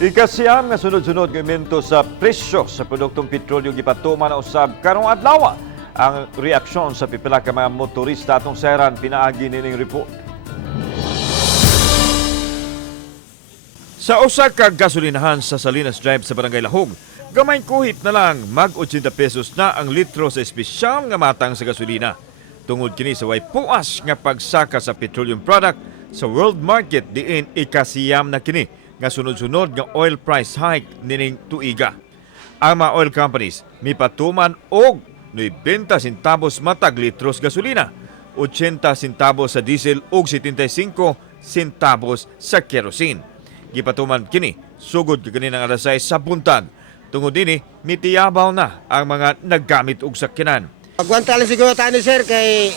Ikasiyam nga sunod-sunod nga aumento sa presyo sa produktong petrolyo gipatuman na usab karong adlaw. Ang reaksyon sa pipila ka mga motorista atong seran pinaagi nining report. Sa usa ka gasolinahan sa Salinas Drive sa Barangay Lahog, gamay kuhit na lang mag-80 pesos na ang litro sa espesyal nga matang sa gasolina. Tungod kini sa way puas nga pagsaka sa petroleum product sa world market diin ikasiyam na kini nga sunod-sunod nga oil price hike nining tuiga. Ang mga oil companies mipatuman og 90 centavos matag litros gasolina, 80 centavos sa diesel ug 75 centavos sa kerosene. Gipatuman kini sugod kaninang alas 6 sa buntag. Tungod dinhi mitiyabaw na ang mga naggamit og sakyanan. Agwanta lang siguro tayo ni sir kay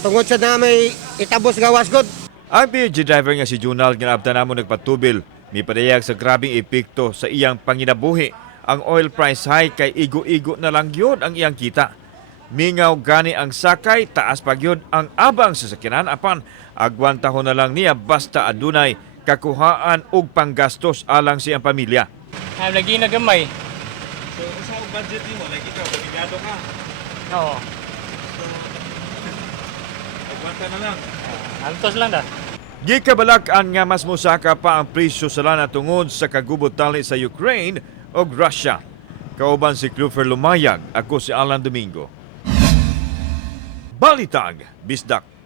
tungod sa na may itabos gawas god. Ang PG driver nga si Junal nga naabtan namo nagpatubil, mipadayag sa grabing epekto sa iyang panginabuhi. Ang oil price hike kay igo-igo na lang yun ang iyang kita. Mingaw gani ang sakay, taas pa yun ang abang sa sakyanan apan agwantahon na lang niya basta adunay kakuhaan og panggastos alang siyang pamilya. Lagi na gamay. So, sa budget mo, like ikaw, pagigado ka, Oo. agwanta na lang. Altos lang da. Gikabalak-an nga mas musaka pa ang presyo sa lana tungod sa kagubot tali sa Ukraine o Russia. Kauban si Clufer Lumayag, ako si Alan Domingo. Balitag, Bisdak.